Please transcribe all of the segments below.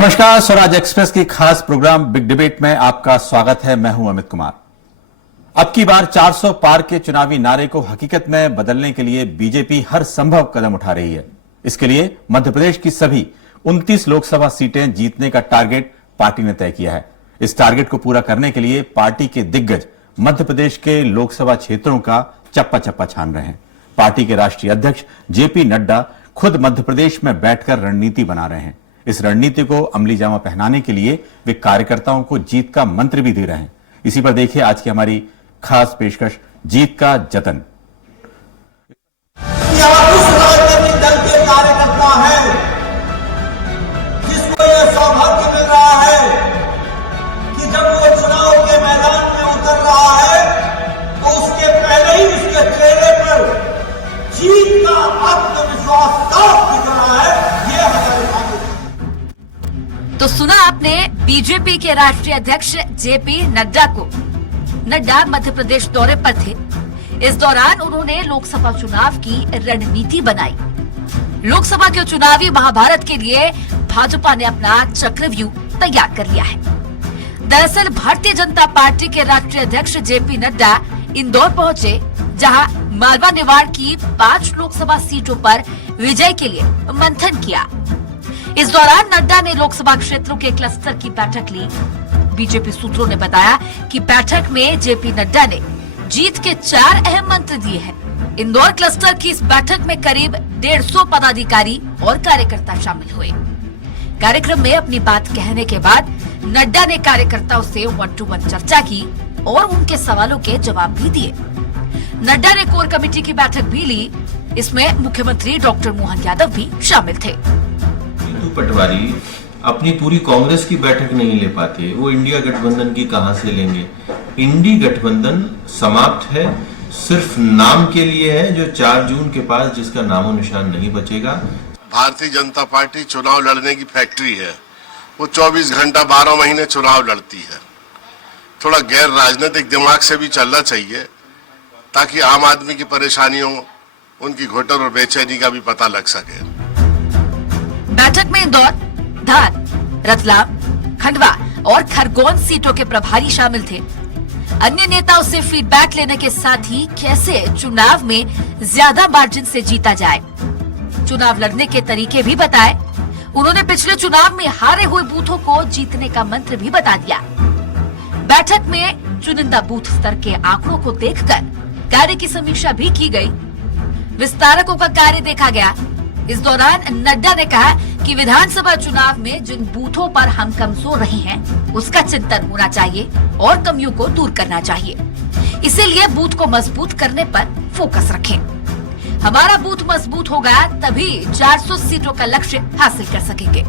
नमस्कार, स्वराज एक्सप्रेस की खास प्रोग्राम बिग डिबेट में आपका स्वागत है। मैं हूं अमित कुमार। अब की बार 400 पार के चुनावी नारे को हकीकत में बदलने के लिए बीजेपी हर संभव कदम उठा रही है। इसके लिए मध्य प्रदेश की सभी 29 लोकसभा सीटें जीतने का टारगेट पार्टी ने तय किया है। इस टारगेट को पूरा करने के लिए पार्टी के दिग्गज मध्य प्रदेश के लोकसभा क्षेत्रों का चप्पा चप्पा छान रहे हैं। पार्टी के राष्ट्रीय अध्यक्ष जेपी नड्डा खुद मध्य प्रदेश में बैठकर रणनीति बना रहे हैं। इस रणनीति को अमली जामा पहनाने के लिए वे कार्यकर्ताओं को जीत का मंत्र भी दे रहे हैं। इसी पर देखिए आज की हमारी खास पेशकश, जीत का जतन। राजनीतिक दल के कार्यकर्ता है जिसको यह सौभाग्य मिल रहा है कि जब वो चुनाव के मैदान में उतर रहा है तो उसके पहले ही उसके चेहरे पर जीत का आत्मविश्वास साफ दिख रहा है। ये हमारे सामने। तो सुना आपने बीजेपी के राष्ट्रीय अध्यक्ष जेपी नड्डा को। नड्डा मध्य प्रदेश दौरे पर थे। इस दौरान उन्होंने लोकसभा चुनाव की रणनीति बनाई। लोकसभा के चुनावी महाभारत के लिए भाजपा ने अपना चक्रव्यूह तैयार कर लिया है। दरअसल भारतीय जनता पार्टी के राष्ट्रीय अध्यक्ष जेपी नड्डा इंदौर पहुंचे, जहां मालवा निवाड़ की 5 लोकसभा सीटों पर विजय के लिए मंथन किया। इस दौरान नड्डा ने लोकसभा क्षेत्रों के क्लस्टर की बैठक ली। बीजेपी सूत्रों ने बताया कि बैठक में जेपी नड्डा ने जीत के 4 अहम मंत्र दिए हैं। इंदौर क्लस्टर की इस बैठक में करीब 150 पदाधिकारी और कार्यकर्ता शामिल हुए। कार्यक्रम में अपनी बात कहने के बाद नड्डा ने कार्यकर्ताओं से 1-to-1 चर्चा की और उनके सवालों के जवाब भी दिए। नड्डा ने कोर कमेटी की बैठक भी ली। इसमें मुख्यमंत्री डॉक्टर मोहन यादव भी शामिल थे। पटवारी अपनी पूरी कांग्रेस की बैठक नहीं ले पाते, वो इंडिया गठबंधन की कहां से लेंगे? इंडी गठबंधन समाप्त है, सिर्फ नाम के लिए है, जो 4 जून के पास जिसका नामो निशान नहीं बचेगा। भारतीय जनता पार्टी चुनाव लड़ने की फैक्ट्री है। वो 24 घंटा 12 महीने चुनाव लड़ती है। थोड़ा गैर राजनीतिक दिमाग से भी चलना चाहिए ताकि आम आदमी की परेशानियों, उनकी घुटन और बेचैनी का भी पता लग सके। बैठक में इंदौर, धार, रतलाम, खंडवा और खरगोन सीटों के प्रभारी शामिल थे। अन्य नेताओं से फीडबैक लेने के साथ ही कैसे चुनाव में ज्यादा मार्जिन से जीता जाए, चुनाव लड़ने के तरीके भी बताए। उन्होंने पिछले चुनाव में हारे हुए बूथों को जीतने का मंत्र भी बता दिया। बैठक में चुनिंदा बूथ स्तर के आंकड़ों को देखकर कार्य की समीक्षा भी की गई। विस्तारकों का कार्य देखा गया। इस दौरान नड्डा ने कहा कि विधानसभा चुनाव में जिन बूथों पर हम कमजोर रहे हैं उसका चिंतन होना चाहिए और कमियों को दूर करना चाहिए। इसीलिए बूथ को मजबूत करने पर फोकस रखें। हमारा बूथ मजबूत होगा तभी 400 सीटों का लक्ष्य हासिल कर सकेंगे।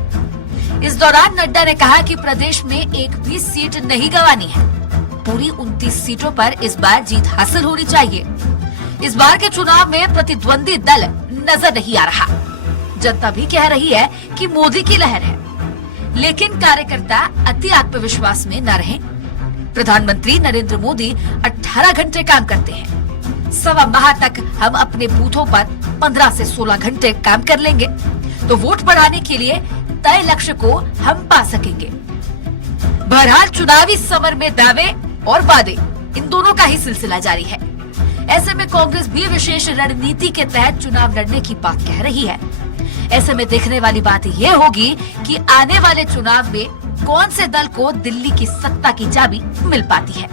इस दौरान नड्डा ने कहा कि प्रदेश में एक भी सीट नहीं गंवानी है। पूरी 29 सीटों पर इस बार जीत हासिल होनी चाहिए। इस बार के चुनाव में प्रतिद्वंदी दल नजर नहीं आ रहा। जनता भी कह रही है कि मोदी की लहर है, लेकिन कार्यकर्ता अति आत्मविश्वास में न रहें। प्रधानमंत्री नरेंद्र मोदी 18 घंटे काम करते हैं। 1.25 माह तक हम अपने बूथों पर 15 से 16 घंटे काम कर लेंगे, तो वोट बढ़ाने के लिए तय लक्ष्य को हम पा सकेंगे। बहरहाल चुनावी समर में दावे और वादे, इन दोनों का ही सिलसिला जारी है। ऐसे में कांग्रेस भी विशेष रणनीति के तहत चुनाव लड़ने की बात कह रही है। ऐसे में देखने वाली बात यह होगी कि आने वाले चुनाव में कौन से दल को दिल्ली की सत्ता की चाबी मिल पाती है।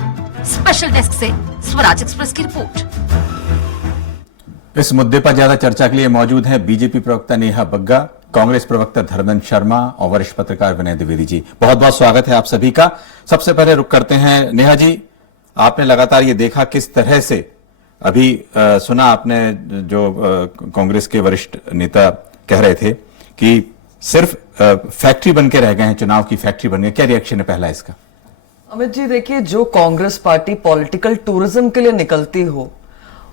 स्पेशल डेस्क से स्वराज एक्सप्रेस की रिपोर्ट। इस मुद्दे पर ज्यादा चर्चा के लिए मौजूद हैं बीजेपी प्रवक्ता नेहा बग्गा, कांग्रेस प्रवक्ता धर्मेंद्र शर्मा और वरिष्ठ पत्रकार विनय द्विवेदी जी। बहुत बहुत स्वागत है आप सभी का। सबसे पहले रुक करते हैं नेहा जी, आपने लगातार ये देखा किस तरह से अभी सुना आपने जो कांग्रेस के वरिष्ठ नेता कह रहे थे कि सिर्फ फैक्ट्री बन के रह गए हैं, चुनाव की फैक्ट्री बन गए। क्या रिएक्शन है पहला इसका? अमित जी देखिए, जो कांग्रेस पार्टी पॉलिटिकल टूरिज्म के लिए निकलती हो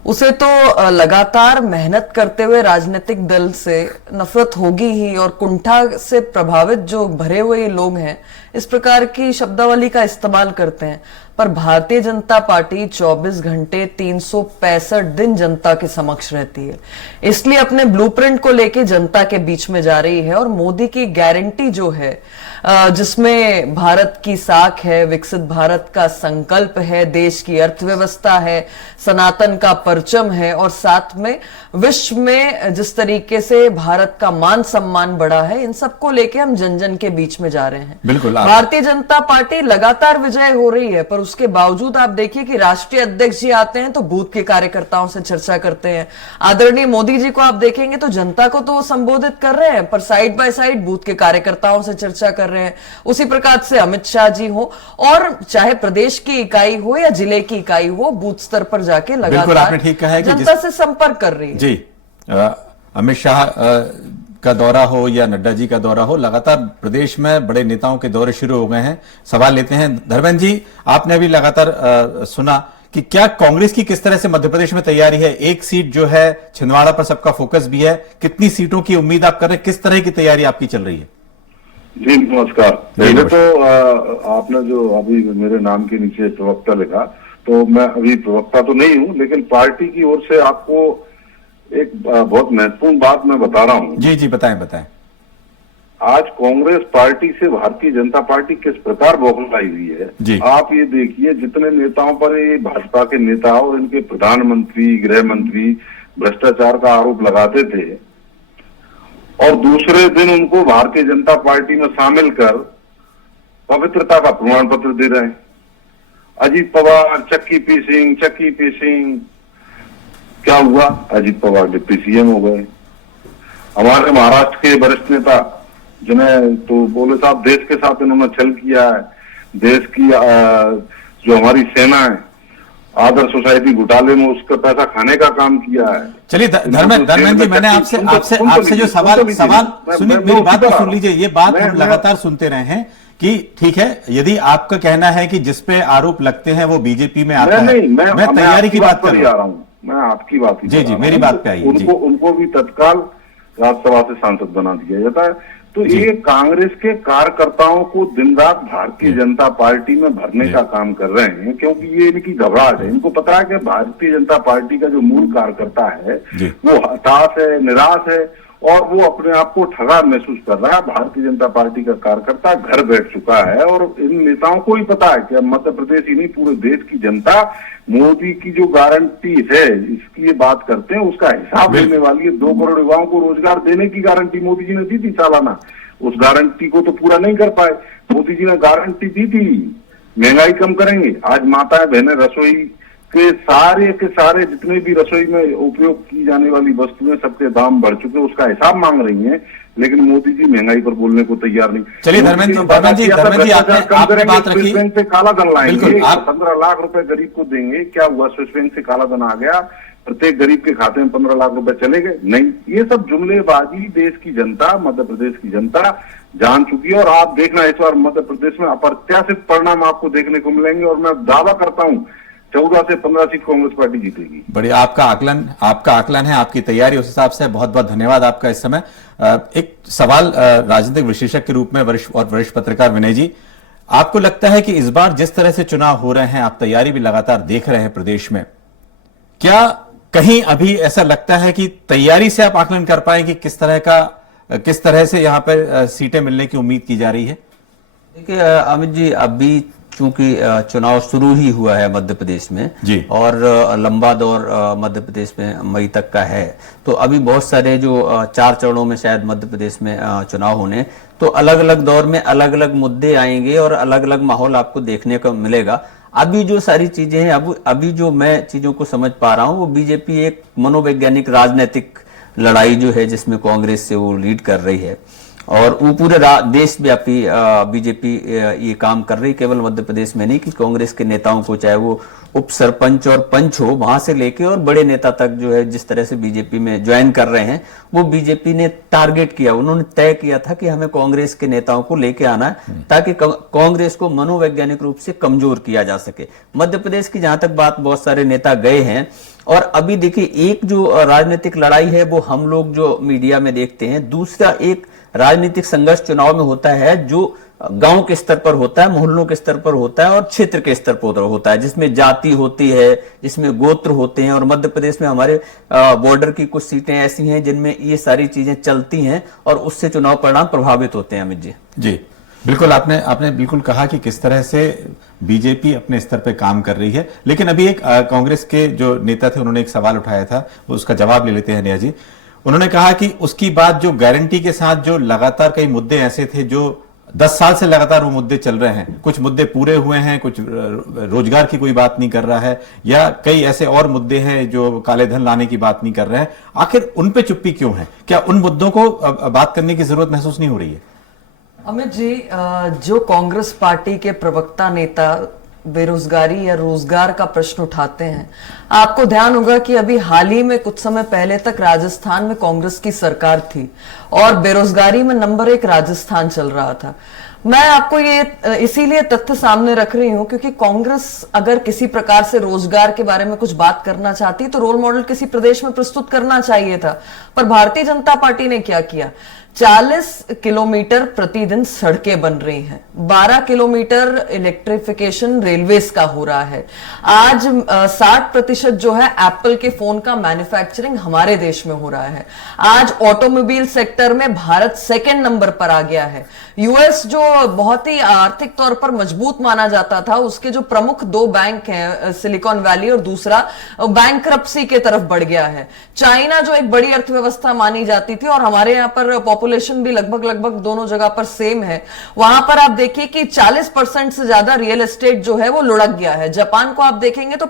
उसे तो लगातार मेहनत करते हुए राजनीतिक दल से नफरत होगी ही, और कुंठा से प्रभावित जो भरे हुए लोग हैं इस प्रकार की शब्दावली का इस्तेमाल करते हैं। पर भारतीय जनता पार्टी 24 घंटे 365 दिन जनता के समक्ष रहती है, इसलिए अपने ब्लूप्रिंट को लेके जनता के बीच में जा रही है। और मोदी की गारंटी जो है, जिसमें भारत की साख है, विकसित भारत का संकल्प है, देश की अर्थव्यवस्था है, सनातन का परचम है, और साथ में विश्व में जिस तरीके से भारत का मान सम्मान बढ़ा है, इन सबको लेके हम जन जन के बीच में जा रहे हैं। बिल्कुल। भारतीय जनता पार्टी लगातार विजय हो रही है, पर उसके बावजूद आप देखिए कि राष्ट्रीय अध्यक्ष जी आते हैं तो बूथ के कार्यकर्ताओं से चर्चा करते हैं। आदरणीय मोदी जी को आप देखेंगे तो जनता को तो वो संबोधित कर रहे हैं, पर साइड बाय साइड बूथ के कार्यकर्ताओं से चर्चा कर रहे हैं। उसी प्रकार से अमित शाह जी हो, और चाहे प्रदेश की इकाई हो या जिले की इकाई हो, बूथ स्तर पर जाके लगातार ठीक कहा है कि जनता से संपर्क कर रही है। जी, अमित शाह का दौरा हो या नड्डा जी का दौरा हो, लगातार प्रदेश में बड़े नेताओं के दौरे शुरू हो गए हैं। सवाल लेते हैं धर्मेंद्र जी, आपने अभी लगातार सुना कि क्या कांग्रेस की किस तरह से मध्य प्रदेश में तैयारी है? एक सीट जो है छिंदवाड़ा पर सबका फोकस भी है, कितनी सीटों की उम्मीद आप कर रहे हैं? किस तरह की तैयारी आपकी चल रही है? जी नमस्कार। पहले तो आपने जो अभी मेरे नाम के नीचे प्रवक्ता लिखा, तो मैं अभी प्रवक्ता तो नहीं हूं, लेकिन पार्टी की ओर से आपको एक बहुत महत्वपूर्ण बात मैं बता रहा हूं। जी जी, बताएं बताएं। आज कांग्रेस पार्टी से भारतीय जनता पार्टी किस प्रकार बौखलाई हुई है जी। आप ये देखिए, जितने नेताओं पर ये भाजपा के नेता और इनके प्रधानमंत्री, गृह मंत्री भ्रष्टाचार का आरोप लगाते थे, और दूसरे दिन उनको भारतीय जनता पार्टी में शामिल कर पवित्रता का प्रमाण पत्र दे रहे हैं। अजीत पवार चक्की पीसिंग, क्या हुआ? अजीत पवार डिप्टी सीएम हो गए। हमारे महाराष्ट्र के वरिष्ठ नेता जिन्हें तो बोले साहब देश के साथ इन्होंने छल किया है, देश की जो हमारी सेना है, आदर्श सोसाइटी घोटाले में उसका पैसा खाने का काम किया है। चलिए धर्मेंद्र जी, मैंने आपसे जो सवाल सुनिए, मेरी बात तो सुन लीजिए। ये बात हम लगातार सुनते रहे हैं कि ठीक है, यदि आपका कहना है कि जिस पे आरोप लगते हैं वो बीजेपी में आता है, मैं तैयारी की बात कर रहा हूँ। मैं आपकी बात ही जी, मेरी बात पे आइए। उनको भी तत्काल राज्यसभा से सांसद बना दिया जाता है। तो ये कांग्रेस के कार्यकर्ताओं को दिन रात भारतीय जनता पार्टी में भरने का काम कर रहे हैं, क्योंकि ये इनकी घबराहट है। इनको पता है कि भारतीय जनता पार्टी का जो मूल कार्यकर्ता है वो हताश है, निराश है, और वो अपने आप को ठगा महसूस कर रहा है। भारतीय जनता पार्टी का कार्यकर्ता घर बैठ चुका है, और इन नेताओं को ही पता है कि मध्य प्रदेश ही नहीं, पूरे देश की जनता मोदी की जो गारंटी है, इसकी ये बात करते हैं, उसका हिसाब लेने वाली है। 2 करोड़ युवाओं को रोजगार देने की गारंटी मोदी जी ने दी थी सालाना, उस गारंटी को तो पूरा नहीं कर पाए। मोदी जी ने गारंटी दी थी महंगाई कम करेंगे। आज माताएं बहनें रसोई के सारे जितने भी रसोई में उपयोग की जाने वाली वस्तुएं, सबके दाम बढ़ चुके, उसका हिसाब मांग रही हैं, लेकिन मोदी जी महंगाई पर बोलने को तैयार नहीं। चलिए धर्मेंद्र जी, आपने बात रखी। स्विस बैंक से काला धन लाएंगे, 15 लाख रुपए गरीब को देंगे। क्या हुआ? स्विस बैंक से काला धन आ गया, प्रत्येक गरीब के खाते में 15 लाख रुपए चले गए? नहीं, ये सब जुमलेबाजी देश की जनता, मध्य प्रदेश की जनता जान चुकी है। और आप देखना, इस बार मध्य प्रदेश में अप्रत्याशित परिणाम आपको देखने को मिलेंगे, और मैं दावा करता हूँ 14 से 15 सीट कांग्रेस पार्टी जीतेगी। बढ़िया, आपका आकलन है, आपकी तैयारी उस हिसाब से। बहुत बहुत धन्यवाद आपका। इस समय एक सवाल राजनीतिक विश्लेषक के रूप में वरिष्ठ पत्रकार विनय जी, आपको लगता है कि इस बार जिस तरह से चुनाव हो रहे हैं, आप तैयारी भी लगातार देख रहे हैं प्रदेश में, क्या कहीं अभी ऐसा लगता है कि तैयारी से आप आकलन कर पाए कि किस तरह से यहाँ पर सीटें मिलने की उम्मीद की जा रही है? देखिए अमित जी, अभी चूंकि चुनाव शुरू ही हुआ है मध्य प्रदेश में जी, और लंबा दौर मध्य प्रदेश में मई तक का है, तो अभी बहुत सारे जो 4 चरणों में शायद मध्य प्रदेश में चुनाव होने, तो अलग अलग दौर में अलग अलग मुद्दे आएंगे और अलग अलग माहौल आपको देखने को मिलेगा। अभी जो सारी चीजें हैं, अभी जो मैं चीजों को समझ पा रहा हूँ, वो बीजेपी एक मनोवैज्ञानिक राजनीतिक लड़ाई जो है जिसमें कांग्रेस से वो लीड कर रही है, और वो पूरे देशव्यापी बीजेपी ये काम कर रही, केवल मध्य प्रदेश में नहीं, कि कांग्रेस के नेताओं को, चाहे वो उप सरपंच और पंच हो, वहां से लेके और बड़े नेता तक जो है जिस तरह से बीजेपी में ज्वाइन कर रहे हैं, वो बीजेपी ने टारगेट किया, उन्होंने तय किया था कि हमें कांग्रेस के नेताओं को लेके आना है ताकि कांग्रेस को मनोवैज्ञानिक रूप से कमजोर किया जा सके। मध्य प्रदेश की जहां तक बात, बहुत सारे नेता गए हैं, और अभी देखिए एक जो राजनीतिक लड़ाई है वो हम लोग जो मीडिया में देखते हैं, दूसरा एक राजनीतिक संघर्ष चुनाव में होता है जो गांव के स्तर पर होता है, मोहल्लों के स्तर पर होता है और क्षेत्र के स्तर पर होता है, जिसमें जाति होती है, जिसमें गोत्र होते हैं। और मध्य प्रदेश में हमारे बॉर्डर की कुछ सीटें ऐसी हैं जिनमें ये सारी चीजें चलती हैं और उससे चुनाव परिणाम प्रभावित होते हैं। अमित जी जी बिल्कुल, आपने बिल्कुल कहा कि किस तरह से बीजेपी अपने स्तर पे काम कर रही है। लेकिन अभी एक कांग्रेस के जो नेता थे उन्होंने एक सवाल उठाया था, उसका जवाब ले लेते हैं नेहा जी। उन्होंने कहा कि उसकी बात जो गारंटी के साथ जो लगातार कई मुद्दे ऐसे थे जो 10 साल से लगातार वो मुद्दे चल रहे हैं, कुछ मुद्दे पूरे हुए हैं, कुछ रोजगार की कोई बात नहीं कर रहा है, या कई ऐसे और मुद्दे हैं जो काले धन लाने की बात नहीं कर रहे हैं, आखिर उन पे चुप्पी क्यों है? क्या उन मुद्दों को बात करने की जरूरत महसूस नहीं हो रही है? अमित जी, जो कांग्रेस पार्टी के प्रवक्ता नेता बेरोजगारी या रोजगार का प्रश्न उठाते हैं, आपको ध्यान होगा कि अभी हाल ही में कुछ समय पहले तक राजस्थान में कांग्रेस की सरकार थी और बेरोजगारी में नंबर 1 राजस्थान चल रहा था। मैं आपको ये इसीलिए तथ्य सामने रख रही हूं क्योंकि कांग्रेस अगर किसी प्रकार से रोजगार के बारे में कुछ बात करना चाहती तो रोल मॉडल किसी प्रदेश में प्रस्तुत करना चाहिए था। पर भारतीय जनता पार्टी ने क्या किया? 40 किलोमीटर प्रतिदिन सड़कें बन रही हैं, 12 किलोमीटर इलेक्ट्रिफिकेशन रेलवेज का हो रहा है। आज 60% जो है एप्पल के फोन का मैन्युफैक्चरिंग हमारे देश में हो रहा है। आज ऑटोमोबाइल सेक्टर में भारत 2nd नंबर पर आ गया है। यूएस जो बहुत ही आर्थिक तौर पर मजबूत माना जाता था, उसके जो प्रमुख 2 बैंक हैं, सिलिकॉन वैली और दूसरा बैंकरप्सी के तरफ बढ़ गया है। चाइना जो एक बड़ी अर्थव्यवस्था मानी जाती थी और हमारे यहाँ पर पॉपुलेशन भी लगभग दोनों जगह पर सेम है, वहां पर आप देखिए कि 40% से ज्यादा रियल एस्टेट जो है वो लुढ़क गया है। जापान को आप देखेंगे तो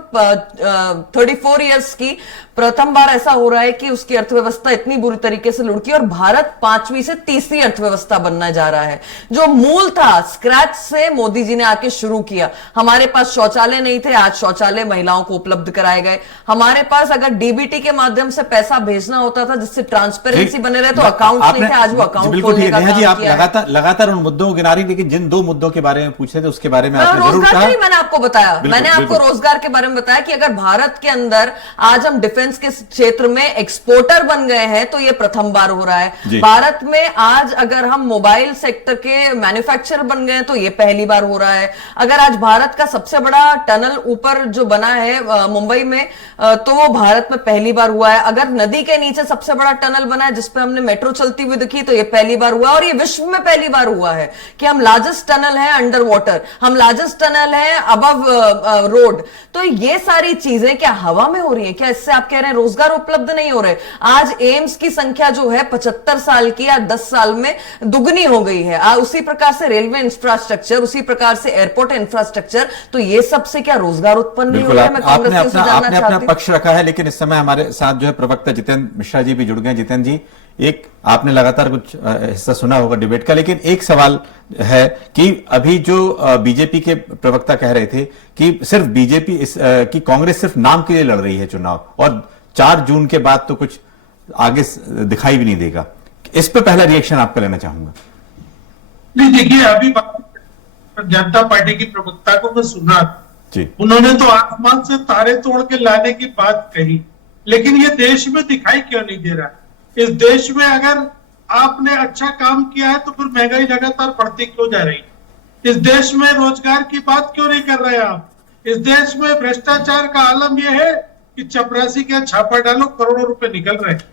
34 इयर्स की प्रथम बार ऐसा हो रहा है कि उसकी अर्थव्यवस्था इतनी बुरी तरीके से लुढ़की और भारत 5वीं से तीसरी अर्थव्यवस्था बनना जा रहा है। जो मूल था, स्क्रैच से मोदी जी ने आके शुरू किया। हमारे पास शौचालय नहीं थे, आज शौचालय महिलाओं को उपलब्ध कराए गए। हमारे पास अगर डीबीटी के माध्यम से पैसा भेजना होता था जिससे ट्रांसपेरेंसी बने रहे तो अकाउंट नहीं थे, आज वो अकाउंट खोलने का काम आप किया है। लगातार उन मुद्दों को गिना रही, लेकिन जिन 2 मुद्दों के बारे में पूछ रहे थे उसके बारे में आपने जरूर कहा। मैंने आपको बताया, मैंने आपको रोजगार के बारे में बताया कि अगर भारत के अंदर आज हम डिफेंस के क्षेत्र में एक्सपोर्टर बन गए हैं तो ये प्रथम बार हो रहा है। भारत में आज अगर हम मोबाइल सेक्टर के मैन्युफैक्चरर बन गए तो ये पहली बार हो रहा है। अगर आज भारत का सबसे बड़ा टनल ऊपर जो बना है मुंबई में, तो वो भारत में पहली बार हुआ है। अगर नदी के नीचे सबसे बड़ा टनल बना है जिसपे हमने मेट्रो चलती हुई दिखी तो ये पहली बार हुआ। और ये विश्व में पहली बार हुआ है कि हम लार्जेस्ट टनल है अंडर वाटर, हम लार्जेस्ट टनल है अबव रोड। तो ये सारी चीजें क्या हवा में हो रही है? क्या इससे आप कह रहे हैं रोजगार उपलब्ध नहीं हो रहे? आज एम्स की संख्या जो है 75 साल की या 10 साल में दुगनी हो गई है। उसी प्रकार से रेलवे इंफ्रास्ट्रक्चर, उसी प्रकार से एयरपोर्ट इंफ्रास्ट्रक्चर, तो ये सबसे क्या रोजगार उत्पन्न नहीं हो रहा है? मैं कांग्रेस से जानना आपने चाहती अपना पक्ष रखा है, लेकिन इस समय हमारे साथ जो है प्रवक्ता जितेंद्र मिश्रा जी भी जुड़ गए। जितेंद्र जी, एक आपने लगातार कुछ हिस्सा सुना होगा डिबेट का, लेकिन एक सवाल है कि अभी जो बीजेपी के प्रवक्ता कह रहे थे कि सिर्फ बीजेपी की कांग्रेस सिर्फ नाम के लिए लड़ रही है चुनाव और 4 जून के बाद तो कुछ आगे दिखाई भी नहीं देगा। इस पे पहला रिएक्शन आपका लेना चाहूंगा। नहीं, देखिए, अभी जनता पार्टी की प्रवक्ता को मैं सुना जी, उन्होंने तो आसमान से तारे तोड़ के लाने की बात कही, लेकिन ये देश में दिखाई क्यों नहीं दे रहा है? इस देश में अगर आपने अच्छा काम किया है तो फिर महंगाई लगातार बढ़ती क्यों जा रही? इस देश में रोजगार की बात क्यों नहीं कर रहे आप? इस देश में भ्रष्टाचार का आलम यह है कि चपरासी के छापा डालो, करोड़ों रुपए निकल रहे हैं।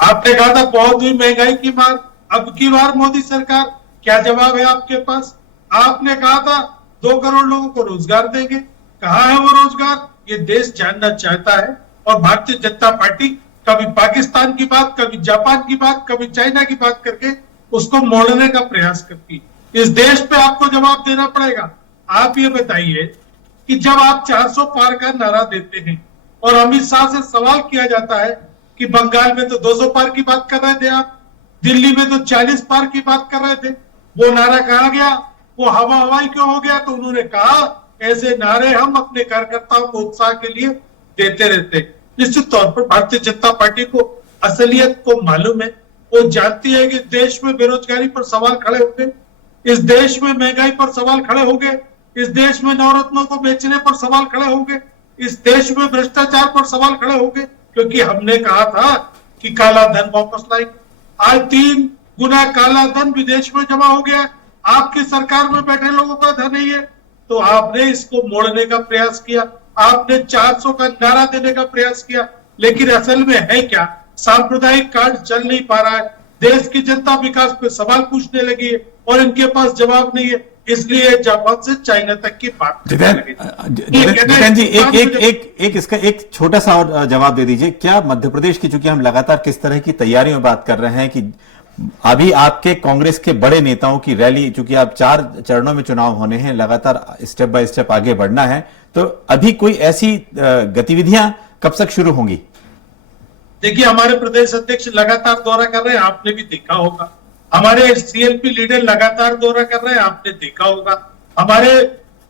आपने कहा था बहुत हुई महंगाई की मार, अब की बार मोदी सरकार, क्या जवाब है आपके पास? आपने कहा था 2 करोड़ लोगों को रोजगार देंगे, कहाँ है वो रोजगार? ये देश जानना चाहता है। और भारतीय जनता पार्टी कभी पाकिस्तान की बात, कभी जापान की बात, कभी चाइना की बात करके उसको मोड़ने का प्रयास करती है। इस देश पे आपको जवाब देना पड़ेगा। आप ये बताइए कि जब आप 400 पार का नारा देते हैं और अमित शाह से सवाल किया जाता है कि बंगाल में तो 200 पार की बात कर रहे थे आप, दिल्ली में तो 40 पार की बात कर रहे थे, वो नारा कहाँ गया? वो हवाई क्यों हो गया? तो उन्होंने कहा ऐसे नारे हम अपने कार्यकर्ताओं को उत्साह के लिए देते रहते। निश्चित तौर पर भारतीय जनता पार्टी को असलियत को मालूम है, वो जानती है कि देश में बेरोजगारी पर सवाल खड़े होंगे, इस देश में महंगाई पर सवाल खड़े होंगे, इस देश में नवरत्नों को बेचने पर सवाल खड़े होंगे, इस देश में भ्रष्टाचार पर सवाल खड़े होंगे, क्योंकि हमने कहा था कि काला धन वापस लाएंगे। आज 3 गुना काला धन विदेश में जमा हो गया। आपकी सरकार में बैठे लोगों का धन नहीं है, तो आपने इसको मोड़ने का प्रयास किया, आपने 400 का नारा देने का प्रयास किया, लेकिन असल में है क्या, सांप्रदायिक कार्ड चल नहीं पा रहा है, देश की जनता विकास पे सवाल पूछने लगी है और इनके पास जवाब नहीं है, इसलिए जापान से चाइना तक की बात जितेंद्र जी एक इसका एक छोटा सा और जवाब दे दीजिए। क्या मध्य प्रदेश की, चूंकि हम लगातार किस तरह की तैयारियों में बात कर रहे हैं कि अभी आपके कांग्रेस के बड़े नेताओं की रैली, चूंकि आप 4 चरणों में चुनाव होने हैं, लगातार स्टेप बाय स्टेप आगे बढ़ना है, तो अभी कोई ऐसी गतिविधियां कब तक शुरू होंगी? देखिए, हमारे प्रदेश अध्यक्ष लगातार दौरा कर रहे हैं, आपने भी देखा होगा। हमारे सीएलपी लीडर लगातार दौरा कर रहे हैं, आपने देखा होगा। हमारे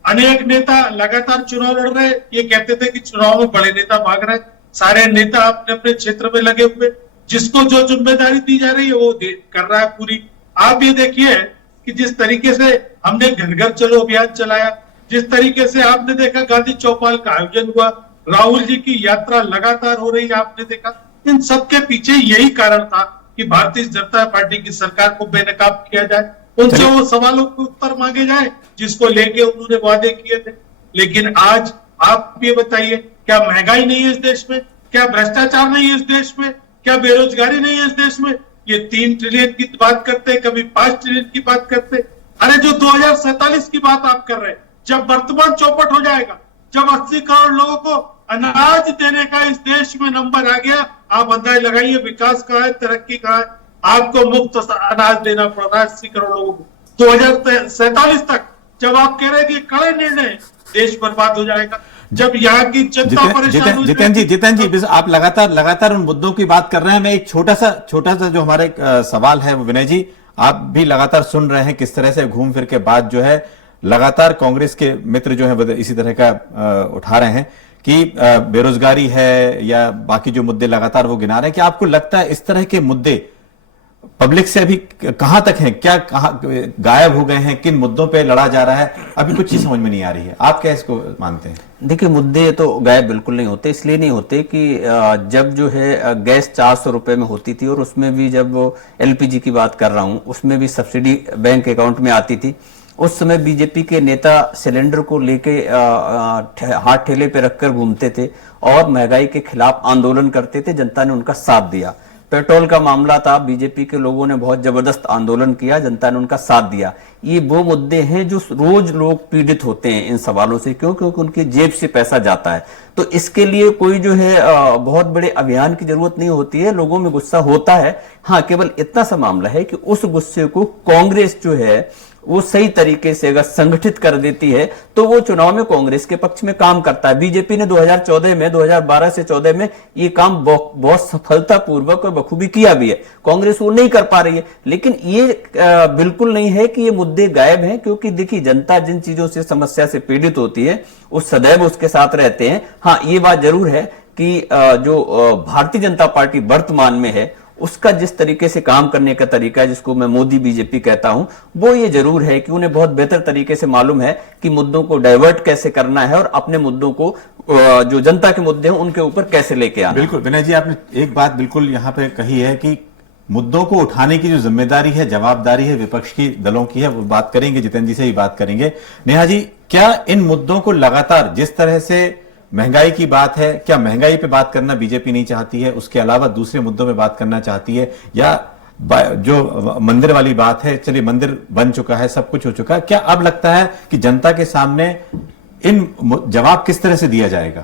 अनेक नेता लगातार चुनाव लड़ रहे हैं। ये कहते थे कि चुनाव में बड़े नेता भाग रहे हैं, सारे नेता अपने अपने क्षेत्र में लगे हुए, जिसको जो जिम्मेदारी दी जा रही है वो कर रहा है पूरी। आप ये देखिए कि जिस तरीके से हमने घर घर चलो अभियान चलाया, जिस तरीके से आपने देखा गांधी चौपाल का आयोजन हुआ, राहुल जी की यात्रा लगातार हो रही है, आपने देखा। इन सबके पीछे यही कारण था कि भारतीय जनता पार्टी की सरकार को बेनकाब किया जाए, उनसे वो सवालों के उत्तर मांगे जाए जिसको लेके उन्होंने वादे किए थे। लेकिन आज आप ये बताइए, क्या महंगाई नहीं है इस देश में? क्या भ्रष्टाचार नहीं है इस देश में? क्या बेरोजगारी नहीं है इस देश में? ये 3 ट्रिलियन की बात करते, कभी 5 ट्रिलियन की बात करते। अरे जो 2047 की बात आप कर रहे हैं, जब वर्तमान चौपट हो जाएगा, जब 80 करोड़ लोगों को अनाज देने का इस देश में नंबर आ गया, आप अंदाज लगाइए विकास कहाँ है, तरक्की कहाँ है। आपको मुफ्त अनाज देना पड़ रहा है 80 करोड़ लोगों को 2047 तक। जब आप कह रहे हैं कि कड़े निर्णय, देश बर्बाद हो जाएगा। जब यहाँ की जनता परेशान, जितेंद्र जी आप लगातार उन मुद्दों की बात कर रहे हैं। मैं एक छोटा सा जो हमारे सवाल है वो, विनय जी आप भी लगातार सुन रहे हैं किस तरह से घूम फिर के बात जो है लगातार कांग्रेस के मित्र जो है इसी तरह का उठा रहे हैं कि बेरोजगारी है या बाकी जो मुद्दे लगातार वो गिना रहे हैं। कि आपको लगता है इस तरह के मुद्दे पब्लिक से अभी कहां तक हैं, क्या कहां गायब हो गए हैं, किन मुद्दों पे लड़ा जा रहा है, अभी कुछ चीज समझ में नहीं आ रही है? आप क्या इसको मानते हैं? देखिए, मुद्दे तो गायब बिल्कुल नहीं होते। इसलिए नहीं होते कि जब जो है गैस 400 रुपए में होती थी, और उसमें भी जब एलपीजी की बात कर रहा हूं, उसमें भी सब्सिडी बैंक अकाउंट में आती थी। उस समय बीजेपी के नेता सिलेंडर को लेके हाथ ठेले पे रखकर घूमते थे और महंगाई के खिलाफ आंदोलन करते थे। जनता ने उनका साथ दिया। पेट्रोल का मामला था, बीजेपी के लोगों ने बहुत जबरदस्त आंदोलन किया, जनता ने उनका साथ दिया। ये वो मुद्दे हैं जो रोज लोग पीड़ित होते हैं इन सवालों से, क्यों? क्योंकि उनकी जेब से पैसा जाता है। तो इसके लिए कोई जो है बहुत बड़े अभियान की जरूरत नहीं होती है। लोगों में गुस्सा होता है, हाँ, केवल इतना सा मामला है कि उस गुस्से को कांग्रेस जो है वो सही तरीके से अगर संगठित कर देती है तो वो चुनाव में कांग्रेस के पक्ष में काम करता है। बीजेपी ने 2012 से 14 में ये काम बहुत सफलतापूर्वक और बखूबी किया भी है। कांग्रेस वो नहीं कर पा रही है। लेकिन ये बिल्कुल नहीं है कि ये मुद्दे गायब हैं, क्योंकि देखिए, जनता जिन चीजों से समस्या से पीड़ित होती है वो सदैव उसके साथ रहते हैं। हाँ, ये बात जरूर है कि जो भारतीय जनता पार्टी वर्तमान में है उसका जिस तरीके से काम करने का तरीका है, जिसको मैं मोदी बीजेपी कहता हूं, वो ये जरूर है कि उन्हें बहुत बेहतर तरीके से मालूम है कि मुद्दों को डाइवर्ट कैसे करना है और अपने मुद्दों को, जो जनता के मुद्दे हैं, उनके ऊपर कैसे लेके आना। बिल्कुल विनय जी, आपने एक बात बिल्कुल यहां पे कही है कि मुद्दों को उठाने की जो जिम्मेदारी है, जवाबदारी है विपक्ष की दलों की है, वो बात करेंगे, जितेंद्र जी से ही बात करेंगे। नेहा जी, क्या इन मुद्दों को लगातार, जिस तरह से महंगाई की बात है, क्या महंगाई पे बात करना बीजेपी नहीं चाहती है, उसके अलावा दूसरे मुद्दों पे बात करना चाहती है, या जो मंदिर वाली बात है, चलिए मंदिर बन चुका है, सब कुछ हो चुका है, क्या अब लगता है कि जनता के सामने इन जवाब किस तरह से दिया जाएगा?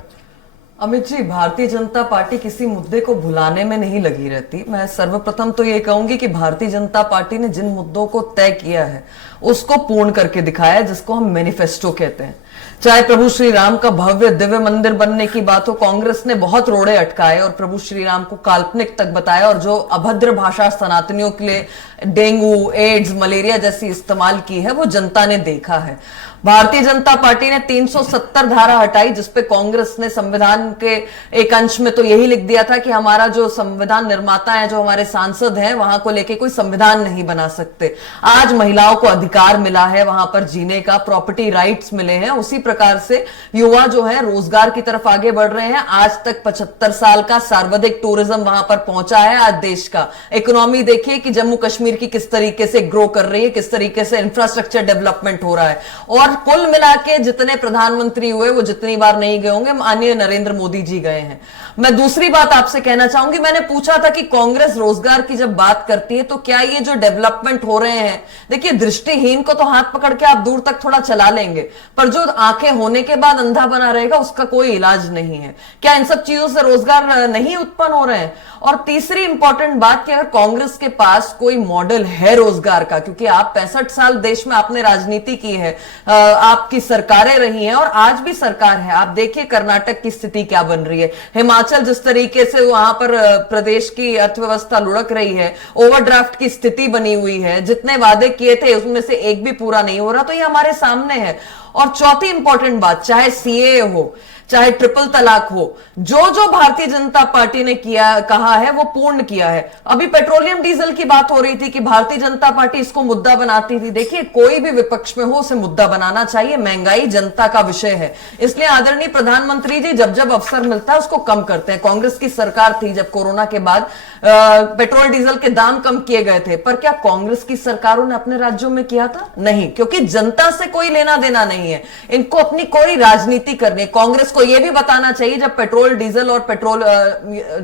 अमित जी, भारतीय जनता पार्टी किसी मुद्दे को भुलाने में नहीं लगी रहती। मैं सर्वप्रथम तो ये कहूंगी कि भारतीय जनता पार्टी ने जिन मुद्दों को तय किया है उसको पूर्ण करके दिखाया है, जिसको हम मैनिफेस्टो कहते हैं। चाहे प्रभु श्री राम का भव्य दिव्य मंदिर बनने की बात हो, कांग्रेस ने बहुत रोड़े अटकाए और प्रभु श्री राम को काल्पनिक तक बताया, और जो अभद्र भाषा सनातनियों के लिए डेंगू, एड्स, मलेरिया जैसी इस्तेमाल की है वो जनता ने देखा है। भारतीय जनता पार्टी ने 370 धारा हटाई, जिसपे कांग्रेस ने संविधान के एक अंश में तो यही लिख दिया था कि हमारा जो संविधान निर्माता है, जो हमारे सांसद हैं, वहां को लेके कोई संविधान नहीं बना सकते। आज महिलाओं को अधिकार मिला है वहां पर जीने का, प्रॉपर्टी राइट्स मिले हैं, उसी प्रकार से युवा जो है रोजगार की तरफ आगे बढ़ रहे हैं। आज तक 75 साल का सर्वाधिक टूरिज्म वहां पर पहुंचा है। आज देश का इकोनॉमी देखिए कि जम्मू कश्मीर की किस तरीके से ग्रो कर रही है, किस तरीके से इंफ्रास्ट्रक्चर डेवलपमेंट हो रहा है। और कुल मिला के जितने प्रधानमंत्री हुए वो जितनी बार नहीं गए होंगे, माननीय नरेंद्र मोदी जी गए हैं। मैं दूसरी बात आपसे कहना चाहूंगी, मैंने पूछा था कि कांग्रेस रोजगार की जब बात करती है तो क्या ये जो डेवलपमेंट हो रहे हैं, देखिए दृष्टिहीन को तो हाथ पकड़ के आप दूर तक थोड़ा चला लेंगे, पर जो आंखें होने के बाद अंधा बना रहेगा उसका कोई इलाज नहीं है। क्या इन सब चीजों से रोजगार नहीं उत्पन्न हो रहे हैं? और तीसरी इंपॉर्टेंट बात कि अगर कांग्रेस के पास कोई मॉडल है रोजगार का, क्योंकि आप 65 साल देश में आपने राजनीति की है, आपकी सरकारें रही हैं और आज भी सरकार है। आप देखिए कर्नाटक की स्थिति क्या बन रही है, हिमाचल जिस तरीके से वहां पर प्रदेश की अर्थव्यवस्था लुढ़क रही है, ओवरड्राफ्ट की स्थिति बनी हुई है, जितने वादे किए थे उसमें से एक भी पूरा नहीं हो रहा, तो ये हमारे सामने है। और चौथी इंपॉर्टेंट बात, चाहे सीएए हो, चाहे ट्रिपल तलाक हो, जो जो भारतीय जनता पार्टी ने कहा है वो पूर्ण किया है। अभी पेट्रोलियम डीजल की बात हो रही थी कि भारतीय जनता पार्टी इसको मुद्दा बनाती थी। देखिए कोई भी विपक्ष में हो उसे मुद्दा बनाना चाहिए, महंगाई जनता का विषय है, इसलिए आदरणीय प्रधानमंत्री जी जब जब अवसर मिलता है उसको कम करते हैं। कांग्रेस की सरकार थी जब कोरोना के बाद पेट्रोल डीजल के दाम कम किए गए थे, पर क्या कांग्रेस की सरकारों ने अपने राज्यों में किया था? नहीं, क्योंकि जनता से कोई लेना देना नहीं है, इनको अपनी कोई राजनीति करनी है। कांग्रेस को यह भी बताना चाहिए जब पेट्रोल डीजल और पेट्रोल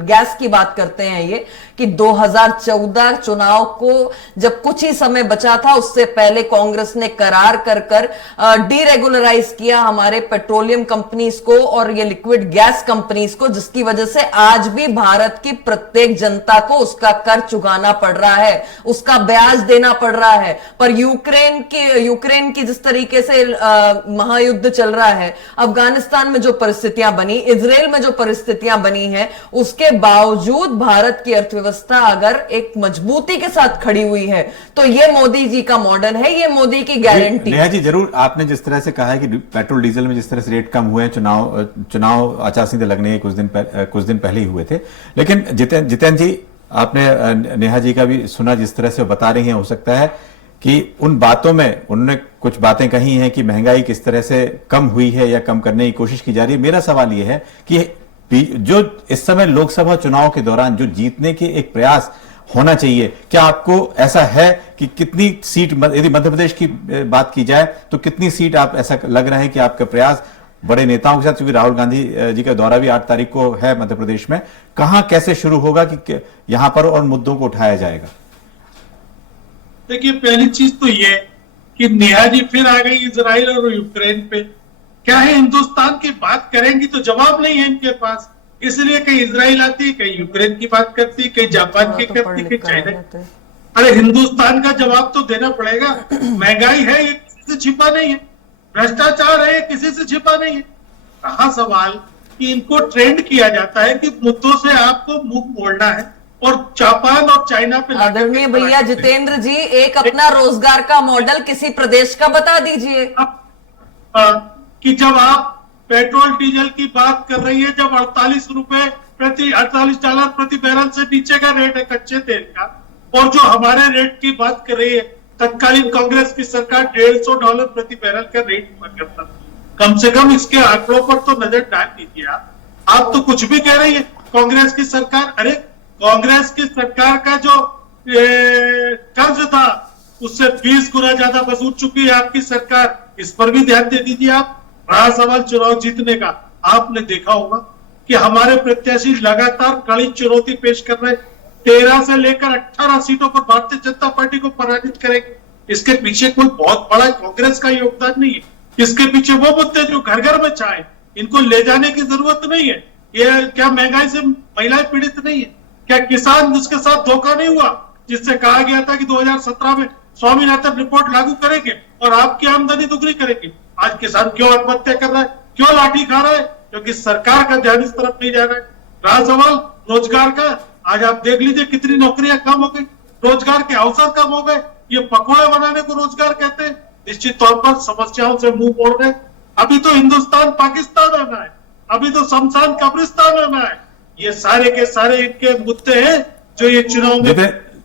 गैस की बात करते हैं ये, कि 2014 चुनाव को जब कुछ ही समय बचा था उससे पहले कांग्रेस ने करार कर डीरेगुलराइज किया हमारे पेट्रोलियम कंपनीज को और ये लिक्विड गैस कंपनीज को, जिसकी वजह से आज भी भारत की प्रत्येक जनता को उसका कर चुकाना पड़ रहा है, उसका ब्याज देना पड़ रहा है। पर यूक्रेन की जिस तरीके से महायुद्ध चल रहा है, अफगानिस्तान में जो परिस्थितियां बनी, इजराइल में जो परिस्थितियां बनी हैं, उसके बावजूद भारत की अर्थव्यवस्था अगर एक मजबूती के साथ खड़ी हुई है तो ये मोदी जी का मॉडल है, ये मोदी की गारंटी। नेहा जी जरूर, आपने जिस तरह से कहा है कि पेट्रोल डीजल में जिस तरह से रेट कम हुए हैं, चुनाव आचार संहिता लगने के कुछ दिन पहले ही हुए थे, लेकिन जितेंद्र जी आपने नेहा जी का भी सुना जिस तरह से बता रही हैं, हो सकता है कि उन बातों में उन्होंने कुछ बातें कही हैं कि महंगाई किस तरह से कम हुई है या कम करने की कोशिश की जा रही है। मेरा सवाल यह है कि जो इस समय लोकसभा चुनाव के दौरान जो जीतने के एक प्रयास होना चाहिए, क्या आपको ऐसा है कि कितनी सीट, यदि मध्य प्रदेश की बात की जाए तो कितनी सीट आप ऐसा लग रहा है कि आपका प्रयास बड़े नेताओं के साथ, क्योंकि राहुल गांधी जी का दौरा भी 8 तारीख को है मध्य प्रदेश में, कहां कैसे शुरू होगा कि यहां पर और मुद्दों को उठाया जाएगा? देखिए पहली चीज तो ये कि नेहा जी फिर आ गई इजराइल और यूक्रेन पे। क्या है, हिंदुस्तान की बात करेंगी तो जवाब नहीं है इनके पास, इसलिए कहीं इजराइल आती है, कहीं यूक्रेन की बात करती है, कहीं जापान की करती है, कहीं चाइना। अरे हिंदुस्तान का जवाब तो देना पड़ेगा। महंगाई है ये किसी से छिपा नहीं है, भ्रष्टाचार है किसी से छिपा नहीं है। कहा सवाल कि इनको ट्रेंड किया जाता है कि मुद्दों से आपको मुंह मोड़ना है और जापान और चाइना पे। आदरणीय भैया जितेंद्र जी, एक अपना रोजगार का मॉडल किसी प्रदेश का बता दीजिए। कि जब आप पेट्रोल डीजल की बात कर रही है, जब 48 डॉलर प्रति बैरल से नीचे का रेट है कच्चे तेल का, और जो हमारे रेट की बात कर रही है, तत्कालीन कांग्रेस की सरकार $150 प्रति बैरल का रेट हुआ करता था। कम से कम इसके आंकड़ों पर तो नजर डाल लीजिए। आप तो कुछ भी कह रही है कांग्रेस की सरकार। अरे कांग्रेस की सरकार का जो कर्ज था उससे 20 गुना ज्यादा वसूल चुकी है आपकी सरकार, इस पर भी ध्यान दे दीजिए आप। रहा सवाल चुनाव जीतने का, आपने देखा होगा कि हमारे प्रत्याशी लगातार कड़ी चुनौती पेश कर रहे, 13 से लेकर 18 सीटों पर भारतीय जनता पार्टी को पराजित करेंगे। इसके पीछे कोई बहुत बड़ा कांग्रेस का योगदान नहीं है, इसके पीछे वो मुद्दे जो घर घर में चाहे, इनको ले जाने की जरूरत नहीं है। ये क्या महंगाई से महिलाएं पीड़ित नहीं है? क्या किसान उसके साथ धोखा नहीं हुआ जिससे कहा गया था कि 2017 में स्वामीनाथन रिपोर्ट लागू करेंगे और आपकी आमदनी दुगनी करेंगे? आज किसान क्यों आत्महत्या कर रहा है, क्यों लाठी खा रहा है? क्योंकि सरकार का ध्यान इस तरफ नहीं जा रहा है। रहा सवाल रोजगार का, आज आप देख लीजिए कितनी नौकरियां कम हो गई, रोजगार के अवसर कम हो गए। ये पकौड़े बनाने को रोजगार कहते हैं। निश्चित तौर पर समस्याओं से मुंह मोड़ रहे। अभी तो हिंदुस्तान पाकिस्तान आना है, अभी तो शमशान कब्रिस्तान आना है। ये सारे के सारे इनके मुद्दे हैं जो ये चुनाव में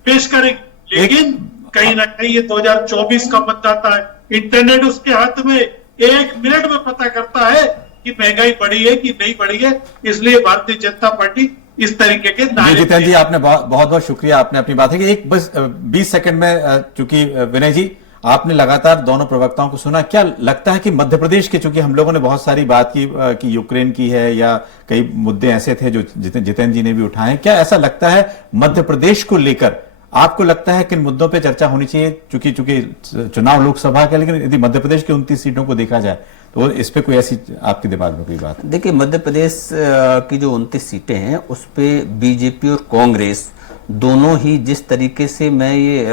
पेश करेंगे। लेकिन कहीं ना कहीं ये 2024 का मतदाता है, इंटरनेट उसके हाथ में, 1 मिनट में पता करता है कि महंगाई बढ़ी है कि नहीं बढ़ी है। इसलिए भारतीय जनता पार्टी इस तरीके के जी जितेंद्र जी, आपने बहुत बहुत शुक्रिया, आपने अपनी बात है कि एक बस 20 सेकंड में, चूंकि विनय जी आपने लगातार दोनों प्रवक्ताओं को सुना, क्या लगता है कि मध्य प्रदेश के, चूंकि हम लोगों ने बहुत सारी बात की कि यूक्रेन की है या कई मुद्दे ऐसे थे जो जितेंद्र जी ने भी उठाए, क्या ऐसा लगता है मध्य प्रदेश को लेकर आपको लगता है किन मुद्दों पे चर्चा होनी चाहिए? चूंकि चुनाव लोकसभा का, लेकिन यदि मध्य प्रदेश की 29 सीटों को देखा जाए तो इस पे कोई ऐसी आपके दिमाग में कोई बात? देखिए, मध्य प्रदेश की जो 29 सीटें हैं उस पे बीजेपी और कांग्रेस दोनों ही, जिस तरीके से मैं ये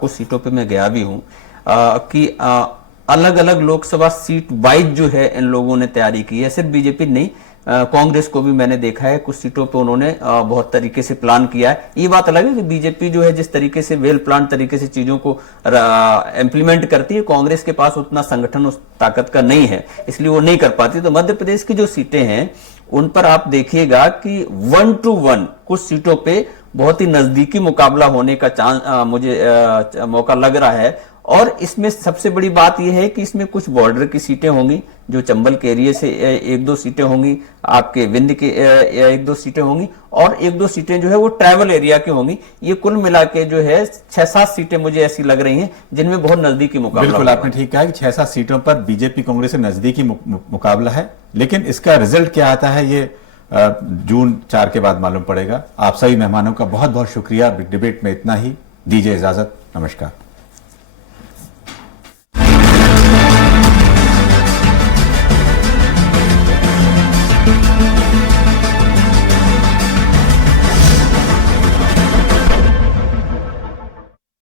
कुछ सीटों पे मैं गया भी हूं कि अलग अलग लोकसभा सीट वाइज जो है इन लोगों ने तैयारी की है। सिर्फ बीजेपी नहीं, कांग्रेस को भी मैंने देखा है कुछ सीटों पे उन्होंने बहुत तरीके से प्लान किया है। ये बात अलग है कि बीजेपी जो है जिस तरीके से वेल प्लान तरीके से चीजों को इम्प्लीमेंट करती है, कांग्रेस के पास उतना संगठन उस ताकत का नहीं है, इसलिए वो नहीं कर पाती। तो मध्य प्रदेश की जो सीटें हैं उन पर आप देखिएगा कि 1 to 1 कुछ सीटों पे बहुत ही नजदीकी मुकाबला होने का चांस मुझे मौका लग रहा है। और इसमें सबसे बड़ी बात यह है कि इसमें कुछ बॉर्डर की सीटें होंगी, जो चंबल के एरिया से 1-2 सीटें होंगी, आपके विंध्य के 1-2 सीटें होंगी, और 1-2 सीटें जो है वो ट्राइबल एरिया की होंगी। ये कुल मिला के जो है 6-7 सीटें मुझे ऐसी लग रही हैं जिनमें बहुत नजदीकी मुकाबला। बिल्कुल, आपने ठीक कहा कि 6-7 सीटों पर बीजेपी कांग्रेस से नजदीकी मुकाबला है, लेकिन इसका रिजल्ट क्या आता है ये जून 4 के बाद मालूम पड़ेगा। आप सभी मेहमानों का बहुत बहुत शुक्रिया। बिग डिबेट में इतना ही, दीजिए इजाजत, नमस्कार।